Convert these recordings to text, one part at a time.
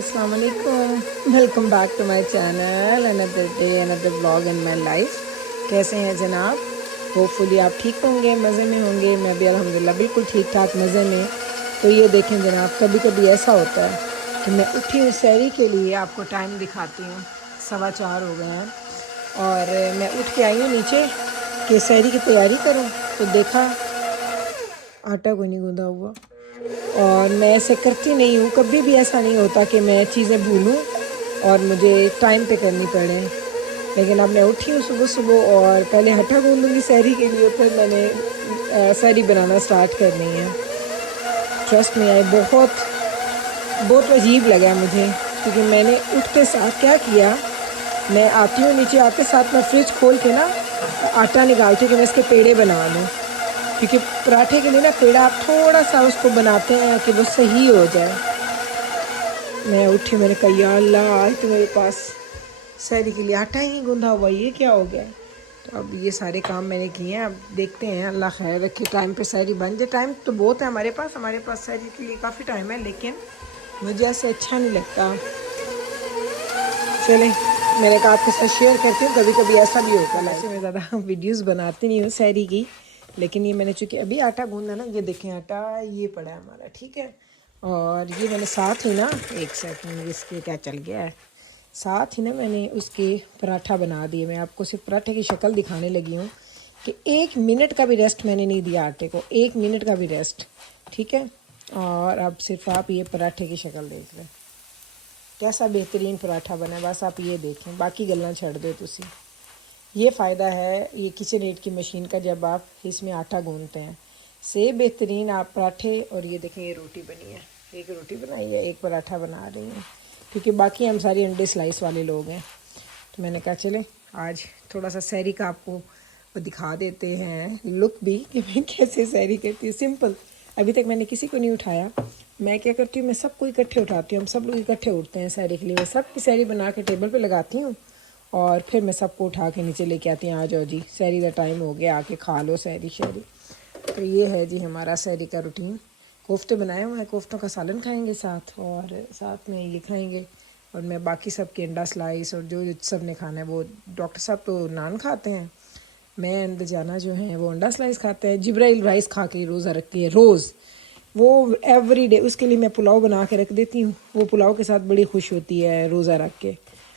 अस्सलाम वालेकुम, welcome back to my channel. Another day another vlog in my life. कैसे हैं जनाब? होपफुली आप ठीक होंगे, मज़े में होंगे। मैं भी अल्हम्दुलिल्लाह बिल्कुल ठीक ठाक मज़े में। तो ये देखें जनाब, कभी कभी ऐसा होता है कि मैं उठी हूँ सहरी के लिए। आपको टाइम दिखाती हूँ, 4:15 हो गए हैं और मैं उठ के आई हूँ नीचे कि सहरी की तैयारी करूँ। तो देखा आटा कोई नहीं गूंदा हुआ। और मैं ऐसे करती नहीं हूँ, कभी भी ऐसा नहीं होता कि मैं चीज़ें भूलूँ और मुझे टाइम पे करनी पड़े। लेकिन अब मैं उठी हूँ सुबह सुबह और पहले आटा गूंदूँगी सहरी के लिए, फिर मैंने सहरी बनाना स्टार्ट करनी है। ट्रस्ट में आए, बहुत बहुत अजीब लगा मुझे, क्योंकि मैंने उठते साथ क्या किया, मैं आती हूँ नीचे, आते साथ मैं फ्रिज खोल के ना आटा निकालती हूँ कि मैं इसके पेड़े बना लूँ। क्योंकि पराठे के लिए ना पेड़ा आप थोड़ा सा उसको बनाते हैं कि वो सही हो जाए। मैं उठी, मैंने कहा या अल्लाह, आज तो मेरे पास सहरी के लिए आटा ही नहीं गूंदा हुआ, ये क्या हो गया। तो अब ये सारे काम मैंने किए हैं, अब देखते हैं, अल्लाह खैर रखे, टाइम पे सहरी बन जाए। टाइम तो बहुत है हमारे पास सहरी के लिए काफ़ी टाइम है, लेकिन मुझे ऐसे अच्छा नहीं लगता। चलें, मैंने कहा आपके साथ शेयर करती हूँ, कभी कभी ऐसा भी होता है। वैसे मैं ज़्यादा वीडियोस बनाती नहीं हूँ सहरी की, लेकिन ये मैंने चूँकि अभी आटा गूंदा ना, ये देखें आटा ये पड़ा है हमारा, ठीक है। और ये मैंने साथ ही ना, एक सेकंड, इसके क्या चल गया है, साथ ही ना मैंने उसके पराठा बना दिए। मैं आपको सिर्फ पराठे की शक्ल दिखाने लगी हूँ कि 1 मिनट का भी रेस्ट मैंने नहीं दिया आटे को, 1 मिनट का भी रेस्ट, ठीक है। और अब सिर्फ आप ये पराठे की शक्ल देख लें, कैसा बेहतरीन पराठा बना है। बस आप ये देखें, बाकी गल्ला छड़ दो तुसी। ये फ़ायदा है ये किचन एड की मशीन का, जब आप इसमें आटा गूंदते हैं, से बेहतरीन आप पराठे। और ये देखें, ये रोटी बनी है, एक रोटी बनाई है, एक पराठा बना रही हूँ, क्योंकि बाकी हम सारी अंडे स्लाइस वाले लोग हैं। तो मैंने कहा चले आज थोड़ा सा सहरी का आपको वो दिखा देते हैं, लुक भी, कि मैं कैसे सहरी करती हूँ। सिंपल, अभी तक मैंने किसी को नहीं उठाया। मैं क्या करती हूँ, मैं सबको इकट्ठे उठाती हूँ, हम सब लोग इकट्ठे उठते हैं सहरी के लिए। मैं सबकी सहरी बना के टेबल पे लगाती हूँ और फिर मैं सबको उठा के नीचे लेके आती हूँ, आ जाओ जी सहरी का टाइम हो गया, आके खा लो सहरी शहरी। तो ये है जी हमारा सहरी का रूटीन। कोफ्ते बनाए हुए हैं, कोफ्तों का सालन खाएंगे साथ, और साथ में ये खाएंगे। और मैं बाकी सब के अंडा स्लाइस और जो सब ने खाना है, वो डॉक्टर साहब तो नान खाते हैं, मैं अंदर जाना जो है वो अंडा स्लाइस खाते हैं। जिब्राइल राइस खा के रोज़ा रखती है रोज़, वो एवरी डे। उसके लिए मैं पुलाव बना के रख देती हूँ, वो पुलाव के साथ बड़ी खुश होती है रोज़ा रख के,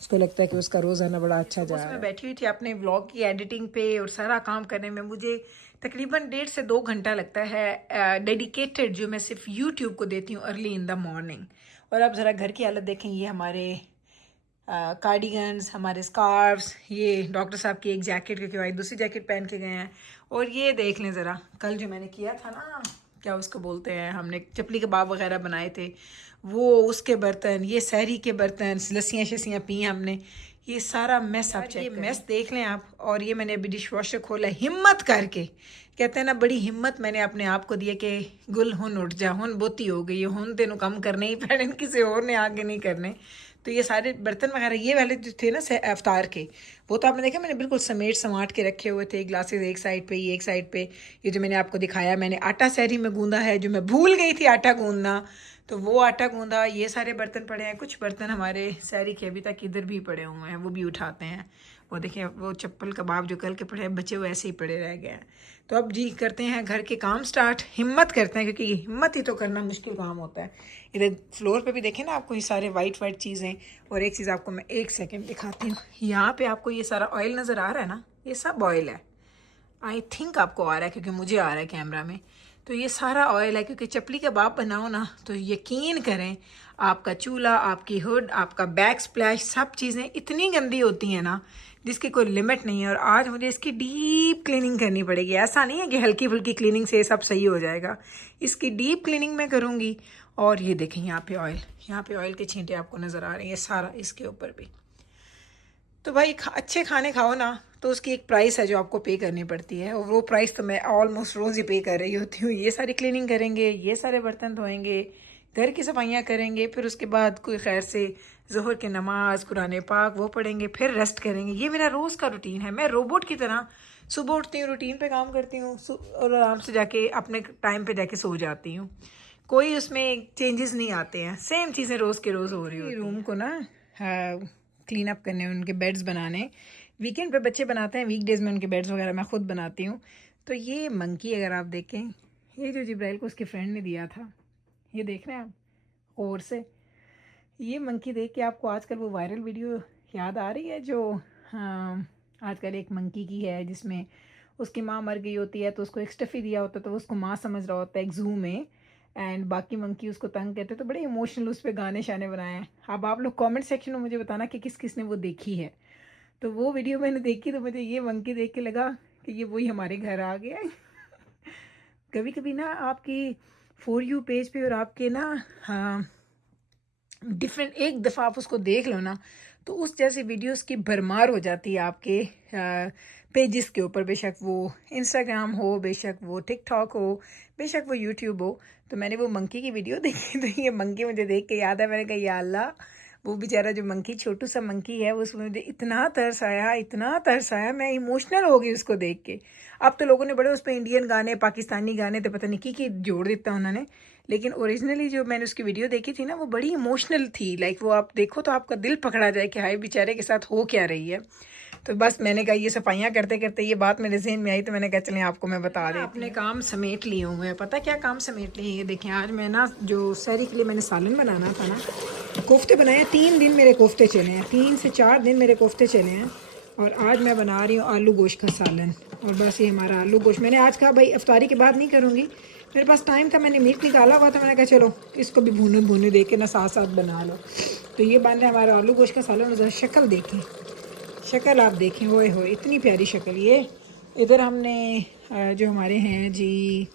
उसको लगता है कि उसका रोज़ाना बड़ा अच्छा जा रहा है। मैं बैठी हुई थी अपने व्लॉग की एडिटिंग पे और सारा काम करने में मुझे तकरीबन 1.5 से 2 घंटा लगता है डेडिकेटेड, जो मैं सिर्फ यूट्यूब को देती हूँ अर्ली इन द मॉर्निंग। और अब ज़रा घर की हालत देखें, ये हमारे कार्डिगन्स, हमारे स्कार्फ्स, ये डॉक्टर साहब की एक जैकेट, क्योंकि भाई दूसरी जैकेट पहन के गए हैं। और ये देख लें ज़रा, कल जो मैंने किया था ना, क्या उसको बोलते हैं, हमने चपली कबाब वगैरह बनाए थे, वो उसके बर्तन, ये सहरी के बर्तन, लस्सियाँ शस्सियाँ पी हमने, ये सारा मेस आप चेक, ये मेस देख लें आप। और ये मैंने अभी डिश वॉशर खोला हिम्मत करके, कहते हैं ना बड़ी हिम्मत मैंने अपने आप को दी है कि गुल हुन उठ जा, हुन बोती हो गई, हुन तेनों कम करने ही पैने, किसी और ने आगे नहीं करने। तो ये सारे बर्तन वगैरह ये वाले जो थे ना अफ्तार के, वो तो आपने देखा मैंने बिल्कुल समेट समाट के रखे हुए थे, ग्लासेस एक साइड पे, ये एक साइड पे। ये जो मैंने आपको दिखाया, मैंने आटा सहरी में गूंदा है, जो मैं भूल गई थी आटा गूंदना, तो वो आटा गूंदा। ये सारे बर्तन पड़े हैं, कुछ बर्तन हमारे सहरी के अभी तक इधर भी पड़े हुए हैं, वो भी उठाते हैं। वो देखें, वो चप्पल कबाब जो कल के पड़े हैं, बचे हुए ऐसे ही पड़े रह गए हैं। तो अब जी करते हैं घर के काम स्टार्ट, हिम्मत करते हैं, क्योंकि हिम्मत ही तो करना मुश्किल काम होता है। इधर फ्लोर पे भी देखें ना आपको ये सारे वाइट वाइट चीज़ें। और एक चीज़ आपको मैं एक सेकंड दिखाती हूँ, यहाँ पे आपको ये सारा ऑयल नज़र आ रहा है ना, ये सब ऑयल है। आई थिंक आपको आ रहा है, क्योंकि मुझे आ रहा है कैमरा में। तो ये सारा ऑयल है, क्योंकि चपली कबाब बनाओ ना, तो यकीन करें आपका चूल्हा, आपकी हुड, आपका बैक स्प्लैश, सब चीज़ें इतनी गंदी होती हैं ना जिसकी कोई लिमिट नहीं है। और आज मुझे इसकी डीप क्लीनिंग करनी पड़ेगी। ऐसा नहीं है कि हल्की फुल्की क्लीनिंग से सब सही हो जाएगा, इसकी डीप क्लीनिंग मैं करूँगी। और ये देखें यहाँ पे ऑयल, यहाँ पे ऑयल के छींटे आपको नज़र आ रहे हैं सारा, इसके ऊपर भी। तो भाई अच्छे खाने खाओ ना, तो उसकी एक प्राइस है जो आपको पे करनी पड़ती है, और वो प्राइस तो मैं ऑलमोस्ट रोज़ ही पे कर रही होती हूँ। ये सारी क्लीनिंग करेंगे, ये सारे बर्तन धोएंगे, घर की सफाइयाँ करेंगे, फिर उसके बाद कोई खैर से ज़ोहर की नमाज़, कुरान पाक वो पढ़ेंगे, फिर रेस्ट करेंगे। ये मेरा रोज़ का रूटीन है। मैं रोबोट की तरह सुबह उठती हूँ, रूटीन पे काम करती हूँ और आराम से जाके अपने टाइम पे जाके सो जाती हूँ। कोई उसमें चेंजेस नहीं आते हैं, सेम चीज़ें रोज़ के रोज़ हो रही होती हैं। रूम को ना क्लीन अप करने, उनके बेड्स बनाने, वीकेंड पे बच्चे बनाते हैं, वीकडेज़ में उनके बेड्स वगैरह मैं खुद बनाती हूँ। तो ये मंकी अगर आप देखें, ये जो जिब्राइल को उसके फ्रेंड ने दिया था, ये देख रहे हैं आप और से, ये मंकी देख के आपको आजकल वो वायरल वीडियो याद आ रही है जो आजकल एक मंकी की है जिसमें उसकी माँ मर गई होती है तो उसको एक स्टफ़ी दिया होता है तो वो उसको माँ समझ रहा होता है एक ज़ू में, एंड बाकी मंकी उसको तंग कहते हैं। तो बड़े इमोशनल उस पर गाने शाने बनाए हैं। अब आप लोग कमेंट सेक्शन में मुझे बताना कि किस किस ने वो देखी है। तो वो वीडियो मैंने देखी तो मुझे ये मंकी देख के लगा कि ये वही हमारे घर आ गया है। कभी कभी ना आपकी फॉर यू पेज पे और आपके ना हाँ डिफरेंट, एक दफ़ा आप उसको देख लो ना तो उस जैसी वीडियोस की भरमार हो जाती है आपके पेजेस के ऊपर, बेशक वो इंस्टाग्राम हो, बेशक वो टिकटॉक हो, बेशक वो यूट्यूब हो। तो मैंने वो मंकी की वीडियो देखी तो ये मंकी मुझे देख के याद है, मैंने कहा या अल्लाह, वो बेचारा जो मंकी, छोटू सा मंकी है, उसमें मुझे इतना तरस आया, इतना तरस आया, मैं इमोशनल हो गई उसको देख के। अब तो लोगों ने बड़े उस पर इंडियन गाने, पाकिस्तानी गाने तो पता नहीं की जोड़ देता उन्होंने, लेकिन ओरिजिनली जो मैंने उसकी वीडियो देखी थी ना वो बड़ी इमोशनल थी। लाइक वो आप देखो तो आपका दिल पकड़ा जाए कि हाय बेचारे के साथ हो क्या रही है। तो बस मैंने कहा ये सफाइयाँ करते करते ये बात मेरे जहन में आई तो मैंने कहा चलें आपको मैं बता दें। अपने काम समेट लिए हुए हैं, पता क्या काम समेट लिए, ये देखें आज मैं ना जो सहरी के लिए मैंने सालन बनाना था ना, कोफ्ते बनाए, 3 दिन मेरे कोफ्ते चले हैं, 3 से 4 दिन मेरे कोफ्ते चले हैं, और आज मैं बना रही हूँ आलू गोश्त का सालन। और बस ये हमारा आलू गोश्त, मैंने आज कहा भाई इफ्तारी के बाद नहीं करूँगी, मेरे पास टाइम था, मैंने मीट निकाला हुआ था, मैंने कहा चलो इसको भी भूने भूने दे के ना साथ साथ बना लो। तो ये बन रहा है हमारा आलू गोश्त का सालन। ज़रा शक्ल देखें, शक्ल आप देखें, ओए हो इतनी प्यारी शक्ल। ये इधर हमने जो हमारे हैं जी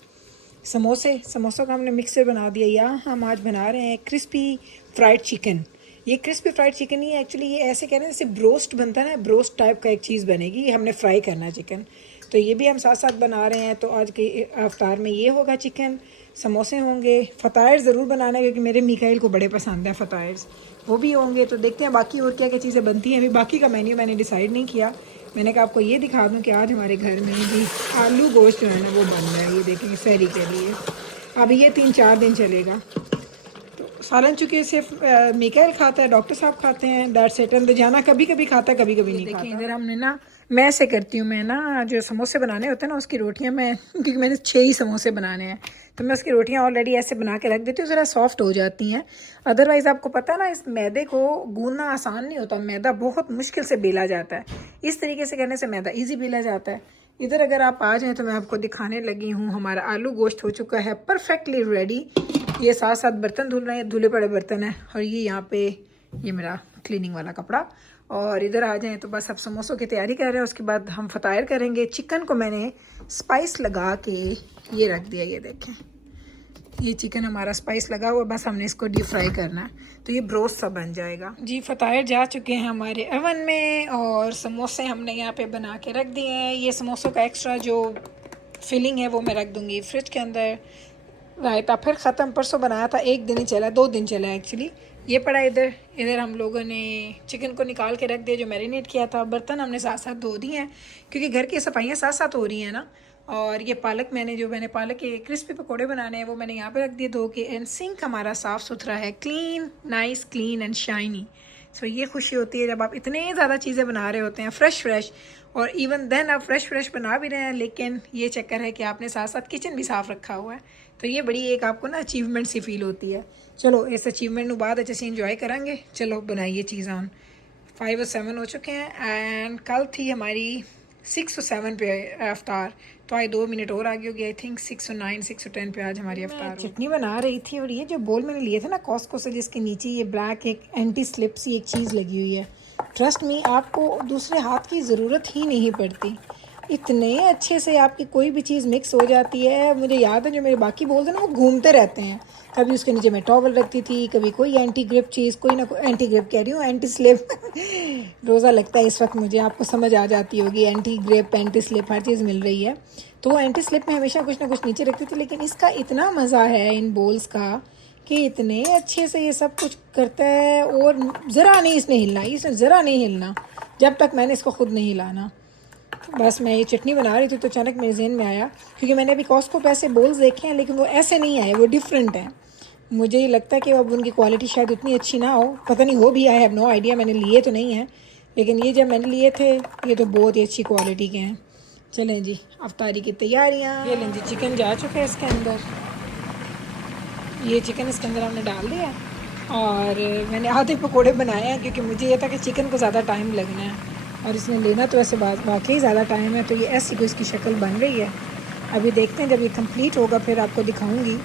समोसों का हमने मिक्सर बना दिया। या हम आज बना रहे हैं क्रिस्पी फ्राइड चिकन। ये क्रिस्पी फ्राइड चिकन ही एक्चुअली ये ऐसे कह रहे हैं जैसे ब्रोस्ट बनता है ना, ब्रोस्ट टाइप का एक चीज़ बनेगी, ये हमने फ्राई करना है चिकन। तो ये भी हम साथ साथ बना रहे हैं। तो आज के अफ्तार में ये होगा चिकन, समोसे होंगे, फ़तायर ज़रूर बनाना है क्योंकि मेरे मिकाइल को बड़े पसंद हैं फ़तायर, वो भी होंगे। तो देखते हैं बाकी और क्या क्या चीज़ें बनती हैं। अभी बाकी का मेन्यू मैंने डिसाइड नहीं किया, मैंने कहा आपको ये दिखा दूं कि आज हमारे घर में भी आलू गोश्त जो है ना वो बन रहा है। ये देखेंगे सहरी के लिए, अब ये 3-4 दिन चलेगा। तो सालन चूँकि सिर्फ मिकाइल खाता है, डॉक्टर साहब खाते हैं, दैट्स इट। अंदर जाना कभी कभी खाता है, कभी कभी नहीं खाता। इधर हमने ना, मैं ऐसे करती हूँ, मैं ना जो समोसे बनाने होते हैं ना उसकी रोटियाँ मैं, क्योंकि मैंने 6 ही समोसे बनाने हैं तो मैं उसकी रोटियाँ ऑलरेडी ऐसे बना के रख देती हूँ, ज़रा सॉफ्ट हो जाती हैं। अदरवाइज़ आपको पता है ना इस मैदे को गूंदना आसान नहीं होता, मैदा बहुत मुश्किल से बेला जाता है। इस तरीके से करने से मैदा ईजी बेला जाता है। इधर अगर आप आ जाएँ तो मैं आपको दिखाने लगी हूँ, हमारा आलू गोश्त हो चुका है परफेक्टली रेडी। ये साथ साथ बर्तन धुल रहे हैं, धुले पड़े बर्तन हैं, और ये यहाँ पे ये मेरा क्लीनिंग वाला कपड़ा। और इधर आ जाएं तो बस अब समोसों की तैयारी कर रहे हैं, उसके बाद हम फ़तायर करेंगे। चिकन को मैंने स्पाइस लगा के ये रख दिया, ये देखें ये चिकन हमारा स्पाइस लगा हुआ, बस हमने इसको डीप फ्राई करना है तो ये ब्रोस्ट सा बन जाएगा जी। फ़तायर जा चुके हैं हमारे ओवन में और समोसे हमने यहाँ पे बना के रख दिए हैं। ये समोसों का एक्स्ट्रा जो फिलिंग है वो मैं रख दूँगी फ्रिज के अंदर। रायता फिर ख़त्म, परसों बनाया था, 1 दिन ही चला, 2 दिन चला एक्चुअली। ये पड़ा इधर। इधर हम लोगों ने चिकन को निकाल के रख दिया जो मैरिनेट किया था। बर्तन हमने साथ साथ धो दिए हैं क्योंकि घर की सफाइयाँ साथ साथ हो रही हैं ना। और ये पालक मैंने पालक के क्रिस्पी पकोड़े बनाने हैं वो मैंने यहाँ पे रख दिए धो के। एंड सिंक हमारा साफ़ सुथरा है, clean, nice, clean and shiny. So ये खुशी होती है जब आप इतने ज़्यादा चीज़ें बना रहे होते हैं फ्रेश, और इवन देन आप फ्रेश बना भी रहे हैं, लेकिन ये चक्कर है कि आपने साथ साथ किचन भी साफ़ रखा हुआ है। तो ये बड़ी एक आपको ना अचीवमेंट सी फील होती है। चलो इस अचीवमेंट बाद अच्छे से इंजॉय करेंगे। चलो बनाइए चीज़ ऑन। 5 और 7 हो चुके हैं एंड कल थी हमारी 6 और 7 पे अफ्तार, तो आज 2 मिनट और आगे हो गया। आई थिंक 6 और 9, 6 और 10 पे आज हमारी अफ्तार। चटनी बना रही थी और ये जो बोल मैंने लिए थे ना कॉस्को से, जिसके नीचे ये ब्लैक एक एंटी स्लिप सी एक चीज़ लगी हुई है, ट्रस्ट मी आपको दूसरे हाथ की ज़रूरत ही नहीं पड़ती, इतने अच्छे से आपकी कोई भी चीज़ मिक्स हो जाती है। मुझे याद है जो मेरे बाकी बोलते हैं ना वो घूमते रहते हैं, कभी उसके नीचे मैं टॉवल रखती थी, कभी कोई एंटी ग्रिप चीज़, कोई ना कोई एंटी ग्रिप कह रही हूँ, एंटी स्लिप रोज़ा लगता है इस वक्त मुझे, आपको समझ आ जाती होगी, एंटी ग्रिप, एंटी स्लिप हर चीज़ मिल रही है। तो वो एंटी स्लिप में हमेशा कुछ ना कुछ नीचे रखती थी, लेकिन इसका इतना मज़ा है इन बोल्स का कि इतने अच्छे से ये सब कुछ करता है। और ज़रा नहीं इसने हिलना, इसने ज़रा नहीं हिलना जब तक मैंने इसको ख़ुद नहीं हिलाना। बस मैं ये चटनी बना रही थी तो अचानक मेरे जहन में आया, क्योंकि मैंने अभी कॉस्को पे ऐसे बोल्स देखे हैं लेकिन वो ऐसे नहीं आए, वो डिफरेंट हैं। मुझे ये लगता है कि अब उनकी क्वालिटी शायद उतनी अच्छी ना हो, पता नहीं हो भी, आई हैव नो आइडिया, मैंने लिए तो नहीं हैं, लेकिन ये जब मैंने लिए थे ये तो बहुत ही अच्छी क्वालिटी के हैं। चलें जी, अफ्तारी की तैयारियाँ। ये लें जी, चिकन जा चुका है इसके अंदर, ये चिकन इसके अंदर हमने डाल दिया और मैंने आधे पकोड़े बनाए हैं क्योंकि मुझे ये था कि चिकन को ज़्यादा टाइम लगना है और इसमें लेना तो ऐसे वाकई ज़्यादा टाइम है, तो ये ऐसी कोई इसकी शक्ल बन रही है। अभी देखते हैं जब ये कंप्लीट होगा फिर आपको दिखाऊंगी।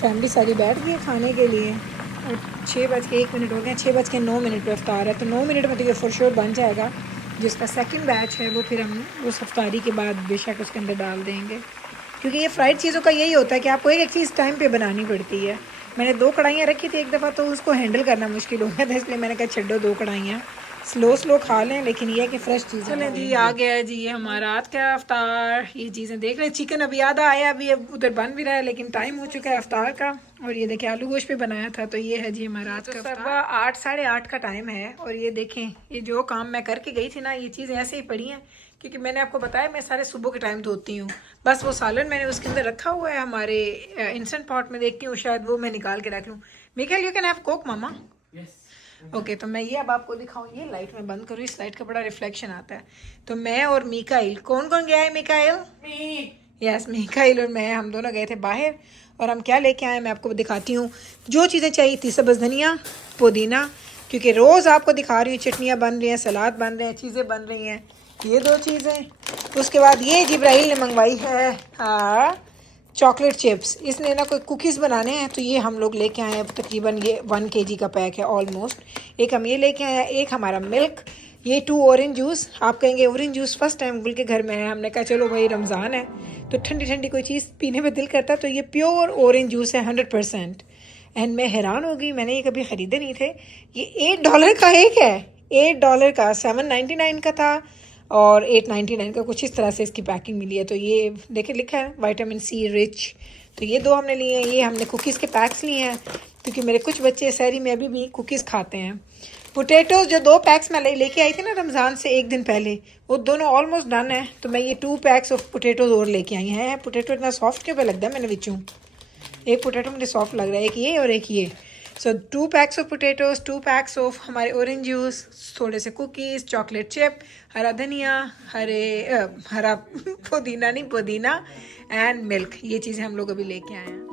फैमिली सारी बैठ गई है खाने के लिए और 6:01 हो गए, 6:09 पर अफ्तार है, तो 9 मिनट में तो ये फॉर श्योर बन जाएगा। जिसका सेकंड बैच है वो फिर हम उस अफ्तारी के बाद बेशक उसके अंदर डाल देंगे, क्योंकि ये फ्राइड चीज़ों का यही होता है कि आपको एक चीज़ टाइम पे बनानी पड़ती है। मैंने 2 कढ़ाइयाँ रखी थी एक दफ़ा, तो उसको हैंडल करना मुश्किल हो गया था, इसलिए मैंने कहा छड्डो 2 कढ़ाइयाँ, स्लो खा लें, लेकिन ये है कि फ्रेश चीज़। चलें जी, आ गया है जी ये हमारा रात का अफ्तार। ये चीज़ें देख रहे हैं, चिकन अभी आधा आया, अभी अब उधर बन भी रहा है, लेकिन टाइम हो चुका है अफ्तार का। और ये देखें आलू गोश्त भी बनाया था, तो ये है जी हमारा रात का अफ्तार। 8 साढ़े 8 का टाइम है और ये देखें, ये जो काम मैं करके गई थी ना, ये चीज़ें ऐसे ही पड़ी हैं, क्योंकि मैंने आपको बताया मैं सारे सुबह के टाइम धोती हूँ। बस वो सालन मैंने उसके अंदर रखा हुआ है हमारे इंस्टेंट पॉट में, देखती हूँ शायद वो मैं निकाल के रख लूँ। Mikail, you can have Coke mama. Okay, तो मैं ये अब आपको दिखाऊँ, ये लाइट में बंद करूँ, इस लाइट का बड़ा रिफ्लेक्शन आता है। तो मैं और मिकाइल, कौन कौन गया है? मिकाइल, यस, मिकाइल और मैं, हम दोनों गए थे बाहर और हम क्या लेके आए मैं आपको दिखाती हूँ। जो चीज़ें चाहिए थी, सब्ज़ धनिया, पुदीना, क्योंकि रोज़ आपको दिखा रही हूँ चटनियाँ बन रही हैं, सलाद बन रहे हैं, चीज़ें बन रही हैं, ये 2 चीज़ें। उसके बाद ये जिब्राइल ने मंगवाई है चॉकलेट चिप्स, इसने ना कोई कुकीज़ बनाने हैं, तो ये हम लोग लेके आए हैं, तकरीबन ये 1 kg का पैक है ऑलमोस्ट। एक हम ये लेके आए हैं, एक हमारा मिल्क, ये 2 ऑरेंज जूस। आप कहेंगे ऑरेंज जूस फर्स्ट टाइम गुल के घर में है, हमने कहा चलो भाई रमज़ान है तो ठंडी ठंडी कोई चीज़ पीने में दिल करता है, तो ये प्योर ऑरेंज जूस है 100%। एंड मैं हैरान हो गई, मैंने ये कभी ख़रीदे नहीं थे, ये $8 का एक है, $8 का, 7.99 का था और 8.99 का, कुछ इस तरह से इसकी पैकिंग मिली है। तो ये देखिए लिखा है विटामिन सी रिच, तो ये 2 हमने लिए हैं। ये हमने कुकीज़ के पैक्स लिए हैं क्योंकि मेरे कुछ बच्चे सहरी में अभी भी कुकीज़ खाते हैं। पोटैटोज़ जो 2 पैक्स मैं लेके आई थी ना रमज़ान से 1 दिन पहले, वो दोनों ऑलमोस्ट डन है, तो मैं ये 2 पैक्स ऑफ पोटैटोज़ और लेके आई हैं। पोटैटो इतना सॉफ्ट क्यों पे लगता है, मैंने बिचूँ एक पोटैटो मुझे सॉफ्ट लग रहा है, एक ये और एक ये। सो 2 PACS of potatoes, 2 PACS of हमारे ऑरेंज जूस, थोड़े से कुकीज़, चॉकलेट चिप, हरा धनिया, हरा पुदीना नहीं पुदीना, एंड मिल्क, ये चीज़ें हम लोग अभी लेके आए हैं।